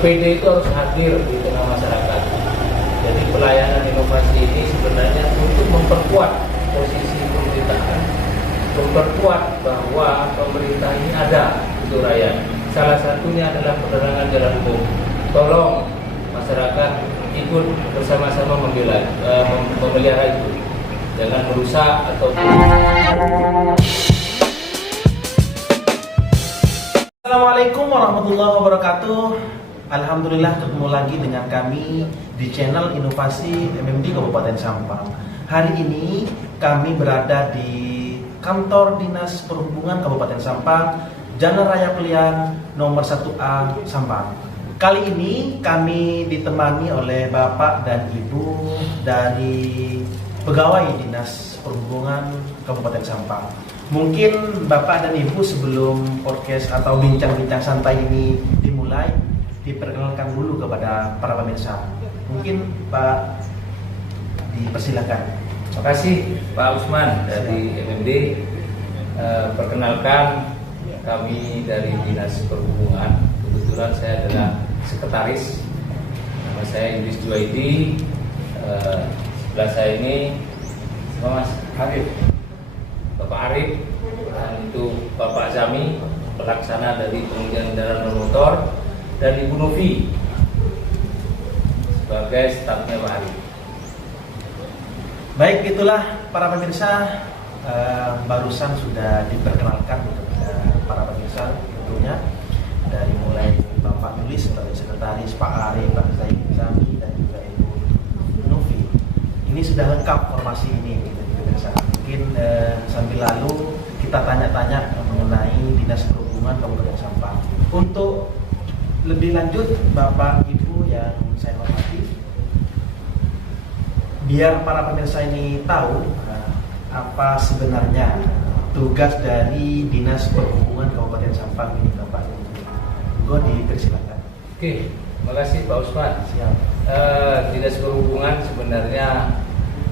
OPD itu harus hadir di tengah masyarakat. Jadi pelayanan inovasi ini sebenarnya untuk memperkuat posisi pemerintahan, memperkuat bahwa pemerintah ini ada untuk rakyat. Salah satunya adalah penerangan jalan umum. Tolong masyarakat ikut bersama-sama memelihara itu, jangan merusak ataupun. Assalamualaikum warahmatullahi wabarakatuh. Alhamdulillah ketemu lagi dengan kami di channel Inovasi MMD Kabupaten Sampang. Hari ini kami berada di kantor Dinas Perhubungan Kabupaten Sampang, Jalan Raya Pelian nomor 1A Sampang. Kali ini kami ditemani oleh Bapak dan Ibu dari pegawai Dinas Perhubungan Kabupaten Sampang. Mungkin Bapak dan Ibu sebelum podcast atau bincang-bincang santai ini dimulai, diperkenalkan dulu kepada para pemirsa. Mungkin Pak dipersilakan. Terima kasih Pak Usman dari MMD. Perkenalkan, kami dari Dinas Perhubungan. Kebetulan saya adalah sekretaris. Nama saya Idris Juwaidi. Sebelah saya ini Mas Arif, Bapak Arif, dan itu Bapak Zami, pelaksana dari pengujian kendaraan bermotor, dan Ibu Novi sebagai stafnya Pak Arif. Baik, itulah para pemirsa, barusan sudah diperkenalkan kepada para pemirsa tentunya, dari mulai Bapak Nulis sebagai sekretaris, Pak Arif, Pak Zami, dan juga Ibu Novi. Ini sudah lengkap formasi ini, pemirsa. Mungkin sambil lalu kita tanya-tanya mengenai Dinas Perhubungan Kabupaten Sampang. Untuk lebih lanjut, Bapak Ibu yang saya hormati, biar para pemirsa ini tahu apa sebenarnya tugas dari Dinas Perhubungan Kabupaten Sampang ini, Bapak Ibu. Gue dipersilakan. Oke, terima kasih Pak Usman. Siap. Dinas Perhubungan sebenarnya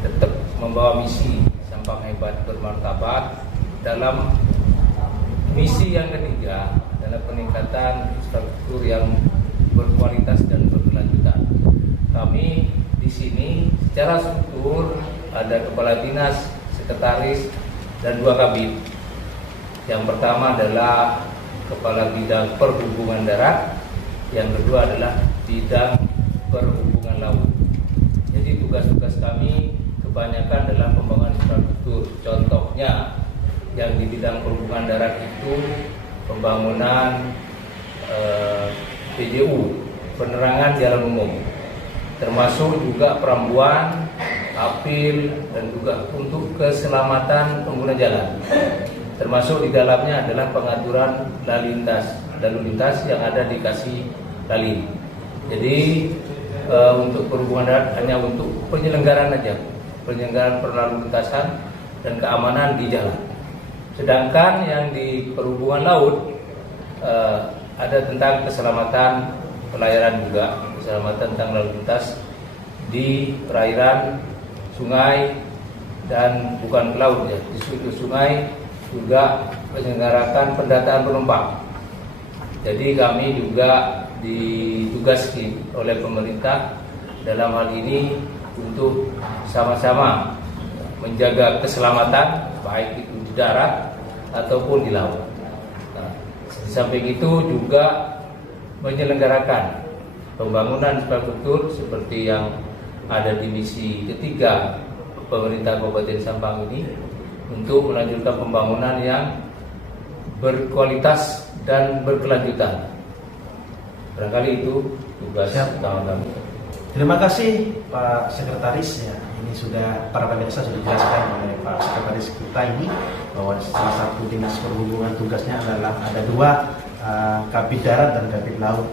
tetap membawa misi Sampang Hebat Bermartabat dalam misi yang ketiga adalah peningkatan infrastruktur yang berkualitas dan berkelanjutan. Kami di sini secara struktur ada kepala dinas, sekretaris, dan 2 kabid. Yang pertama adalah kepala bidang perhubungan darat, yang kedua adalah bidang perhubungan laut. Jadi tugas-tugas kami kebanyakan adalah pembangunan infrastruktur. Contohnya yang di bidang perhubungan darat itu pembangunan PJU, penerangan jalan umum, termasuk juga perambuan, apil, dan juga untuk keselamatan pengguna jalan. Termasuk di dalamnya adalah pengaturan lalu lintas yang ada di Kasih Lalin. Jadi untuk perhubungan darat hanya untuk penyelenggaraan aja, penyelenggaraan perlalu lintasan dan keamanan di jalan. Sedangkan yang di perhubungan laut ada tentang keselamatan pelayaran juga, keselamatan tentang lalu lintas di perairan, sungai, dan bukan ke laut ya, di sungai juga menyelenggarakan pendataan penumpang. Jadi kami juga ditugasi oleh pemerintah dalam hal ini untuk sama-sama menjaga keselamatan baik itu di darat ataupun di laut. Nah, di samping itu juga menyelenggarakan pembangunan infrastruktur seperti yang ada di misi ketiga pemerintah Kabupaten Sampang ini, untuk melanjutkan pembangunan yang berkualitas dan berkelanjutan. Barangkali itu tugas utama kami. Terima kasih Pak Sekretaris ya. Ini sudah para pemirsa sudah dijelaskan oleh Pak Sekretaris kita ini bahwa salah satu Dinas Perhubungan tugasnya adalah ada 2, kabid darat dan kabid laut.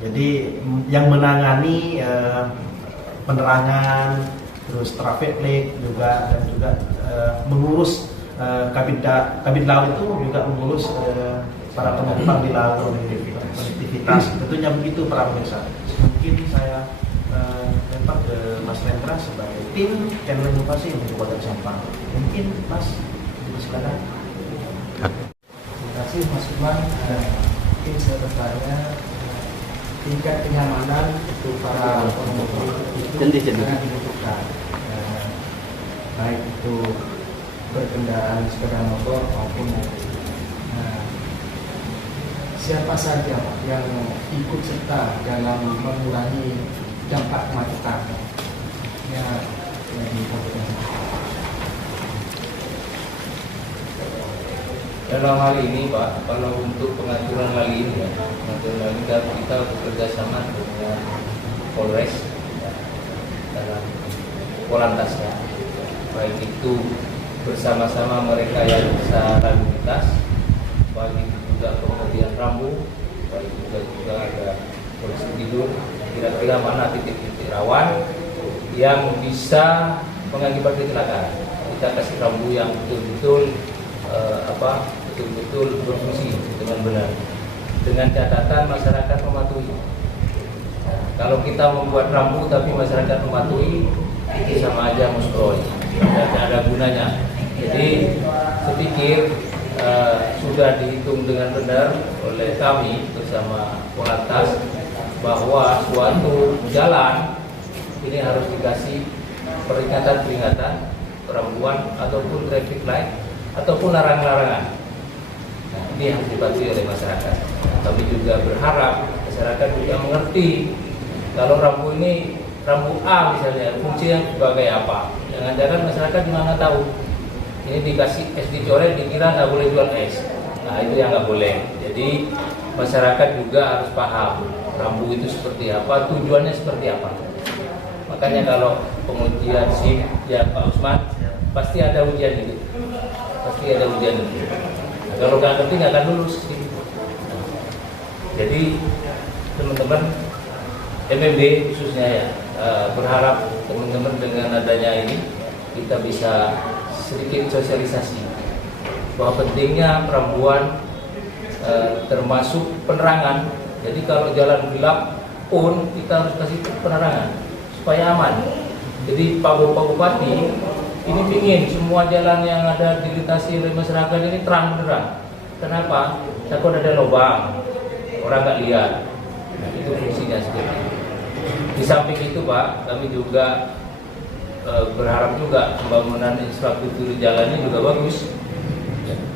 Jadi yang menangani penerangan, terus traffic light juga, dan juga mengurus kabid laut itu juga mengurus para penumpang di laut, konektivitas. Tentunya begitu para pemirsa. Mungkin saya lempar ke Mas Lendra sebagai tim channel inovasi untuk Kabupaten Sampang. Mungkin Mas, silakan. Terima kasih Mas Usman. Mungkin saya bertanya tingkat kenyamanan untuk para pengemudi itu sangat dibutuhkan. Baik itu berkendaraan sepeda motor maupun mobil. Siapa saja yang ikut serta dalam mengurangi dampak kemacetan? Ya, jadi dalam hal ini Pak, kalau untuk pengaturan kali ini ya, pengaturan kali ini kita bekerja sama dengan Polres ya, dalam Polantasnya, baik itu bersama-sama mereka yang bisa lalu lintas, baik itu juga kemudian rambu, baik juga ada polisi tidur, kira-kira mana titik-titik rawan yang bisa mengakibatkan kecelakaan. Kita kasih rambu yang betul-betul betul-betul berfungsi dengan benar, dengan catatan masyarakat mematuhi. Nah, kalau kita membuat rambu tapi masyarakat mematuhi, itu sama aja muskrol, tidak ada gunanya. Jadi saya pikir sudah dihitung dengan benar oleh kami bersama Polantas bahwa suatu jalan ini harus dikasih peringatan-peringatan, perambuan ataupun traffic light ataupun larangan-larangan. Nah, ini harus dipatuhi oleh masyarakat. Kami juga berharap masyarakat juga mengerti kalau rambu ini rambu A misalnya fungsinya sebagai apa. Jangan-jangan masyarakat juga nggak tahu. Ini dikasih es dicoret dikira nggak boleh jual es. Nah itu yang nggak boleh. Jadi masyarakat juga harus paham rambu itu seperti apa, tujuannya seperti apa. Makanya kalau pengujian SIM ya Pak Usman pasti ada ujian itu. Pasti ada ujian itu. Nah, kalau nggak ngerti nggak akan lulus. Jadi teman-teman MMD khususnya ya berharap teman-teman dengan adanya ini kita bisa sedikit sosialisasi bahwa pentingnya perambuan termasuk penerangan. Jadi kalau jalan gelap pun kita harus kasih penerangan supaya aman. Jadi Pak Bupati ini ingin semua jalan yang ada dilintasi oleh masyarakat ini terang benderang. Kenapa? Takut ada lubang, orang nggak lihat. Nah, itu fungsinya seperti itu. Di samping itu Pak, kami juga berharap juga pembangunan infrastruktur jalannya juga bagus.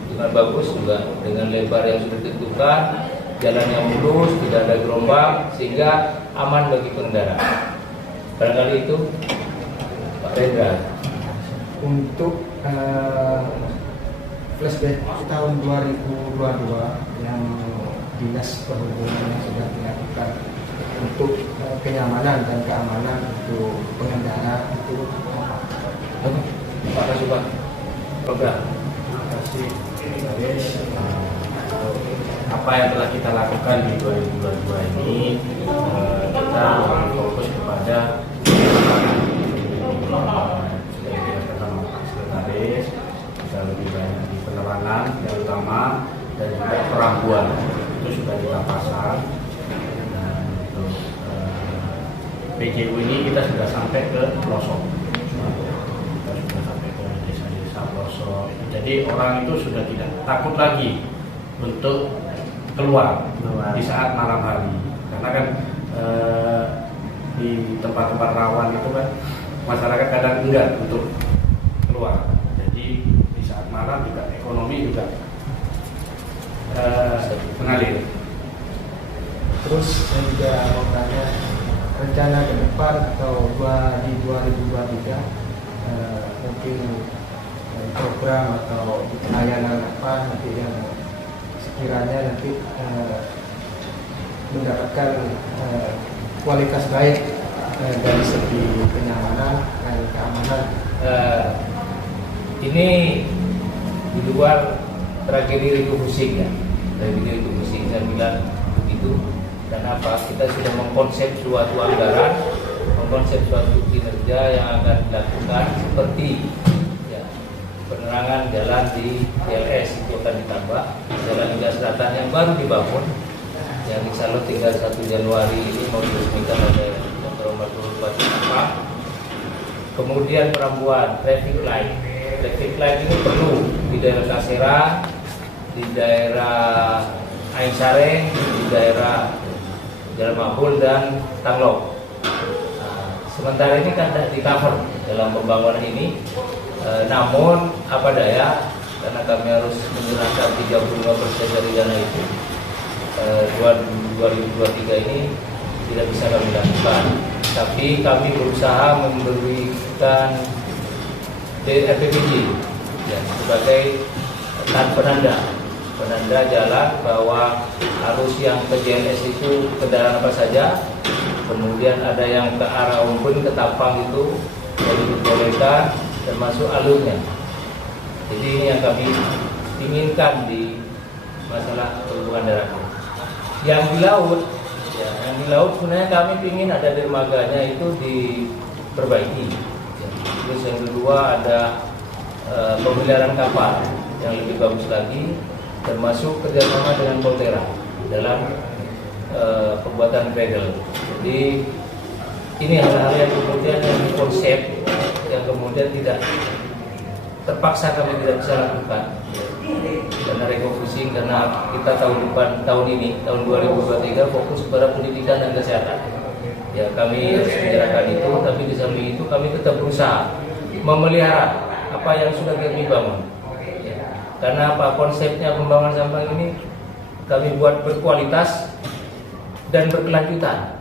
Dengan bagus juga dengan lebar yang sudah ditentukan, jalan yang mulus, tidak ada gelombang sehingga aman bagi pengendara. Barangkali itu Pak Rendra. Untuk flashback tahun 2022 yang Dinas Perhubungan sudah dilakukan untuk kenyamanan dan keamanan untuk pengendara itu Pak Kasupan program. Terima kasih Baris. Apa yang telah kita lakukan di 2022 ini kita fokus kepada sekretaris, kita lebih banyak di penerangan yang utama dan juga perambuan itu sudah kita pasang. Dan untuk PJU ini kita sudah sampai ke pelosok, kita sudah sampai ke desa-desa pelosok. Jadi orang itu sudah tidak takut lagi untuk keluar di saat malam hari, karena kan di tempat-tempat rawan itu kan masyarakat kadang enggan untuk keluar. Jadi di saat malam juga ekonomi juga mengalir. terus saya juga mau tanya rencana ke depan atau di 2023 mungkin program atau layanan apa nanti yang sekiranya nanti mendapatkan kualitas baik dari segi kenyamanan dan keamanan. Ini di luar tragedi Riku Musik ya, tragedi Riku Musik saya bilang begitu. Dan apa, kita sudah mengkonsep suatu anggaran, mengkonsep suatu kinerja yang akan dilakukan seperti ya, penerangan jalan di TLS itu akan ditambah, jalan Liga Selatan yang baru dibangun, yang insya Allah tinggal 1 Januari ini mau diresmikan oleh Dr. Omar Bupati Sampang. Kemudian perambuan, traffic light. Traffic light ini perlu di daerah Kasera, di daerah Ain Sareng, di daerah Jalan Makmul dan Tanglok. Nah, sementara ini kan tidak di cover dalam pembangunan ini, namun apa daya, karena kami harus menggunakan 35% dari dana itu, 2023 ini tidak bisa kami lakukan. Tapi kami berusaha memberikan RPPJ ya, sebagai penanda jalan bahwa arus yang ke JNS itu kendaraan apa saja, kemudian ada yang ke arah Umpun, ke Tapang itu jadi dibolehkan termasuk alurnya. Jadi ini yang kami inginkan di masalah perhubungan darat. Yang di laut, ya, yang di laut sebenarnya kami ingin ada dermaganya itu diperbaiki. Ya. Terus yang kedua ada pemeliharaan kapal yang lebih bagus lagi, termasuk kerjasama dengan Volterra dalam pembuatan pedal. Jadi ini hal-hal yang kemudian yang konsep yang kemudian tidak terpaksa kami tidak bisa lakukan karena refocusing, karena kita tahun ini tahun 2023 fokus pada pendidikan dan kesehatan. Ya, kami harus menyerahkan itu, tapi di samping itu kami tetap berusaha memelihara apa yang sudah kami bangun. Ya, karena apa, konsepnya pembangunan Sampang ini kami buat berkualitas dan berkelanjutan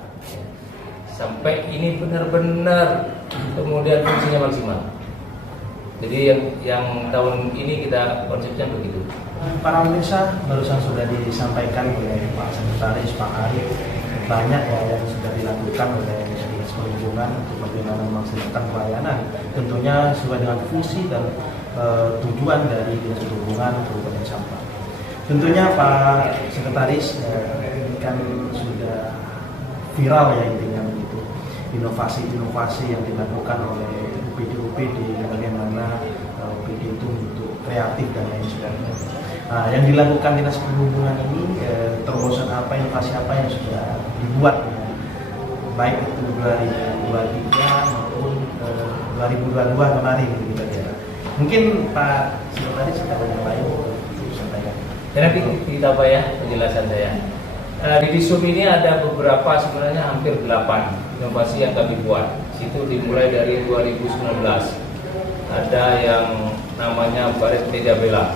sampai ini benar-benar kemudian fungsinya maksimal. Jadi yang tahun ini kita konsepnya begitu. Para pemirsa, barusan sudah disampaikan oleh Pak Sekretaris, Pak Arif, banyak yang sudah dilakukan oleh Dinas Perhubungan untuk bagaimana melaksanakan pelayanan, tentunya sesuai dengan fungsi dan tujuan dari Dinas Perhubungan Kabupaten Sampang. Tentunya Pak Sekretaris, ini kan sudah viral ya intinya begitu, inovasi-inovasi yang dilakukan oleh UPD bagaimana UPD itu untuk kreatif dan lain sebagainya. Nah, yang dilakukan Dinas Perhubungan ini terobosan apa, inovasi apa yang sudah dibuat baik itu 2023 maupun 2022 kemarin gitu aja. Mungkin Pak Sekretaris ada yang lain untuk sampaikan. Nanti kita apa ya penjelasan saya. Di Disub ini ada beberapa, sebenarnya hampir 8 inovasi yang kami buat. Situ dimulai dari 2019. Ada yang namanya Baret Media Bela.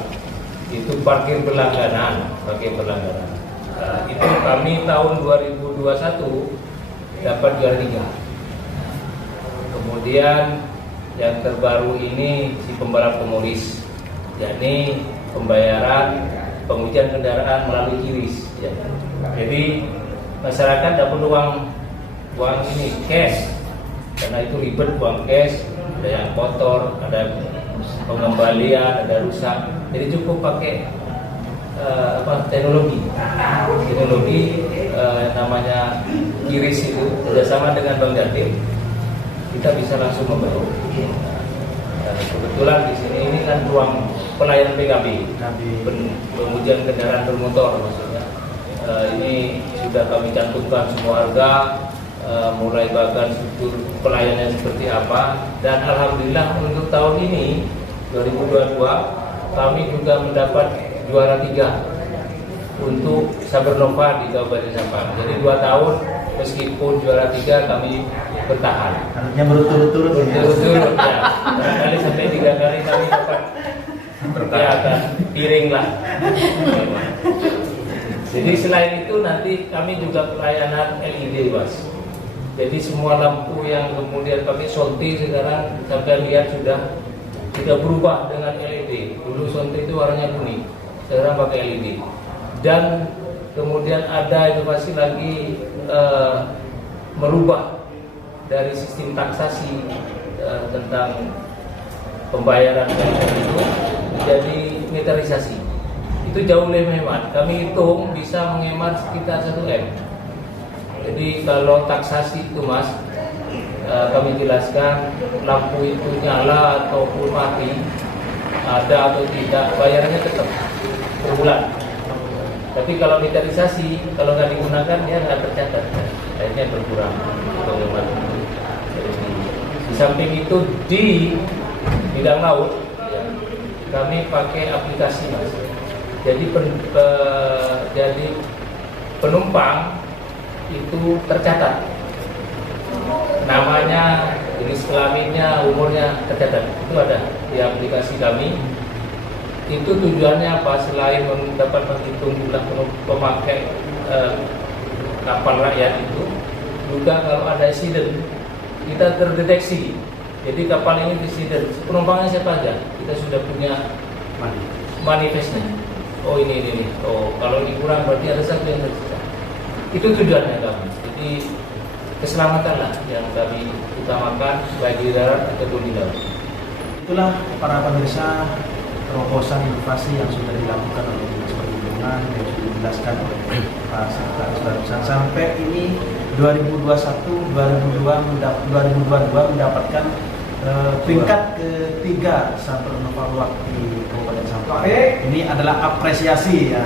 Itu parkir berlangganan, itu kami tahun 2021 dapat juara 3. Kemudian yang terbaru ini si pembalap komunis, yakni pembayaran pengujian kendaraan melalui QRIS. Ya. Jadi masyarakat dapat uang ini cash, karena itu ribet uang cash, ada yang kotor, ada pengembalian, ada rusak. Jadi cukup pakai teknologi namanya QRIS itu kerjasama dengan Bank Jatim, kita bisa langsung membayar. Kebetulan di sini ini kan ruang pelayanan PKB, pengujian kendaraan bermotor maksudnya. Ini sudah kami cantumkan semua harga, mulai bahkan struktur pelayanan seperti apa, dan alhamdulillah untuk tahun ini 2022 kami juga mendapat juara 3 untuk Sabernova di Kabupaten Sampang. Jadi 2 tahun meskipun juara 3 kami bertahan. Artinya berturut-turut ya. Barangkali sampai 3 kali kami dapat bertahan piring lah. Jadi selain itu nanti kami juga pelayanan LED, Mas. Jadi semua lampu yang kemudian pakai Solti sekarang sampai lihat sudah berubah dengan LED. Dulu Solti itu warnanya kuning, sekarang pakai LED. Dan kemudian ada inovasi lagi merubah dari sistem taksasi tentang pembayaran itu menjadi meterisasi. Itu jauh lebih hemat. Kami hitung bisa menghemat sekitar 1 M. Jadi kalau taksasi itu, Mas, kami jelaskan lampu itu nyala ataupun mati, ada atau tidak, bayarannya tetap per bulan. Tapi kalau meterisasi, kalau nggak digunakan dia nggak tercatat, akhirnya berkurang. Di samping itu di bidang laut, ya, kami pakai aplikasi, Mas. Jadi penumpang itu tercatat. Namanya, jenis kelaminnya, umurnya tercatat. Itu ada di aplikasi kami. Itu tujuannya apa? Selain dapat menghitung jumlah pemakai kapal rakyat itu, juga kalau ada insiden kita terdeteksi. Jadi kapal ini insiden, penumpangnya siapa aja? Kita sudah punya manifestnya. Oh ini. Oh kalau ini kurang berarti ada satu yang tersisa. Itu tujuannya kami. Jadi keselamatan lah yang kami utamakan baik di darat ataupun di laut. Itulah para pemirsa terobosan inovasi yang sudah dilakukan oleh Dinas Perhubungan yang sudah dijelaskan oleh Pak Sekretaris barusan. Sampai ini 2022 mendapatkan peringkat ketiga sampel Novaluak di Kabupaten Sampang. Ini adalah apresiasi ya,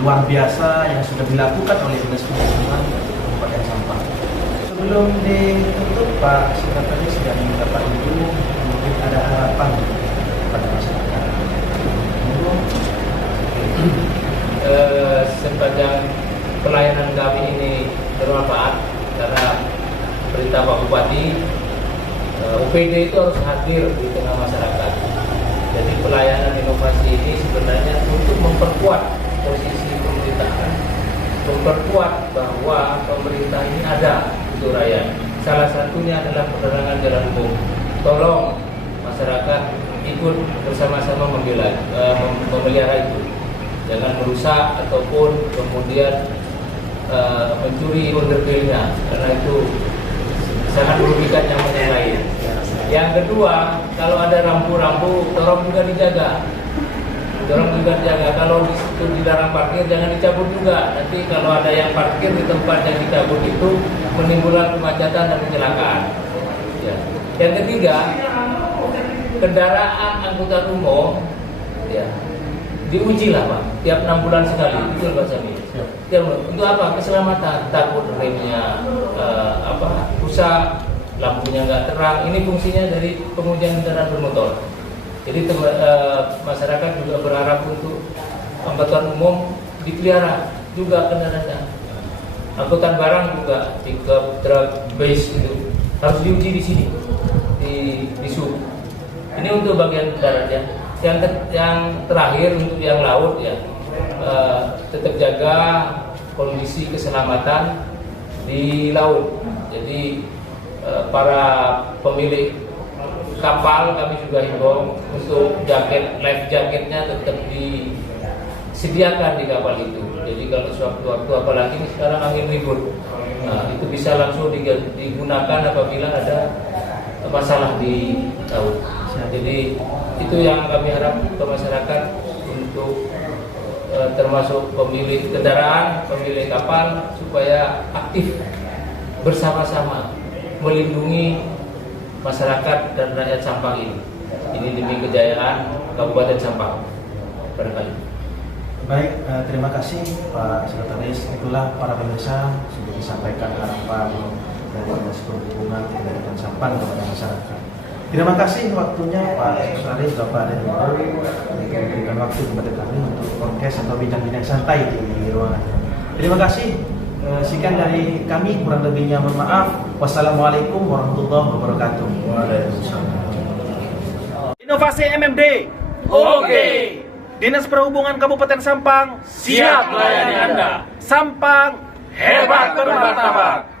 luar biasa yang sudah dilakukan oleh Dinas Perhubungan Kabupaten Sampang. Sebelum ditutup, Pak Sekretaris dan Bapak Ibu, mungkin ada harapan pada masyarakat. Sepanjang pelayanan kami ini bermanfaat karena perintah Pak Bupati, UPD itu harus hadir di tengah masyarakat. Jadi pelayanan inovasi ini sebenarnya untuk memperkuat posisi pemerintahan, memperkuat bahwa pemerintah ini ada untuk rakyat. Salah satunya adalah penerangan jalan umum. Tolong masyarakat ikut bersama-sama memelihara itu. Jangan merusak ataupun kemudian mencuri undertailnya, karena itu sangat merugikan yang lain. Yang kedua, kalau ada rambu-rambu, tolong juga dijaga. Kalau di situ dilarang parkir, jangan dicabut juga. Nanti kalau ada yang parkir di tempat yang dicabut itu menimbulkan kemacetan dan kecelakaan. Ya. Yang ketiga, kendaraan angkutan umum, ya, diuji lah Pak, tiap 6 bulan sekali, itu Pak Sami. Untuk apa? Keselamatan, takut remnya rusak, lampunya nggak terang. Ini fungsinya dari pengujian kendaraan bermotor. Jadi masyarakat juga berharap untuk angkutan umum dipelihara juga kendaraannya. Angkutan barang juga, pickup, truk, bus itu harus diuji di sini, di sub. Ini untuk bagian darat ya. Yang terakhir untuk yang laut ya, tetap jaga kondisi keselamatan di laut. Jadi para pemilik kapal kami juga himbau untuk life jacketnya tetap disediakan di kapal itu. Jadi kalau suatu-waktu apalagi ini sekarang angin ribut, itu bisa langsung digunakan apabila ada masalah di laut. Jadi itu yang kami harap ke masyarakat untuk termasuk pemilik kendaraan, pemilik kapal supaya aktif bersama-sama melindungi masyarakat dan rakyat Sampang ini. Ini demi kejayaan Kabupaten Sampang barangkali. Baik, terima kasih Pak Sekretaris. Itulah para pemirsa sudah disampaikan harapan dari Dinas Perhubungan Kabupaten Sampang kepada masyarakat. Terima kasih waktunya Pak Sekretaris, Bapak dan Ibu yang memberikan waktu kepada kami untuk podcast atau bincang-bincang santai di ruangan. Terima kasih. Sekian dari kami, kurang lebihnya mohon maaf. Wassalamualaikum warahmatullahi wabarakatuh. Waalaikumsalam. Inovasi MMD. Oke. Dinas Perhubungan Kabupaten Sampang Siap melayani Anda. Sampang Hebat bermartabat.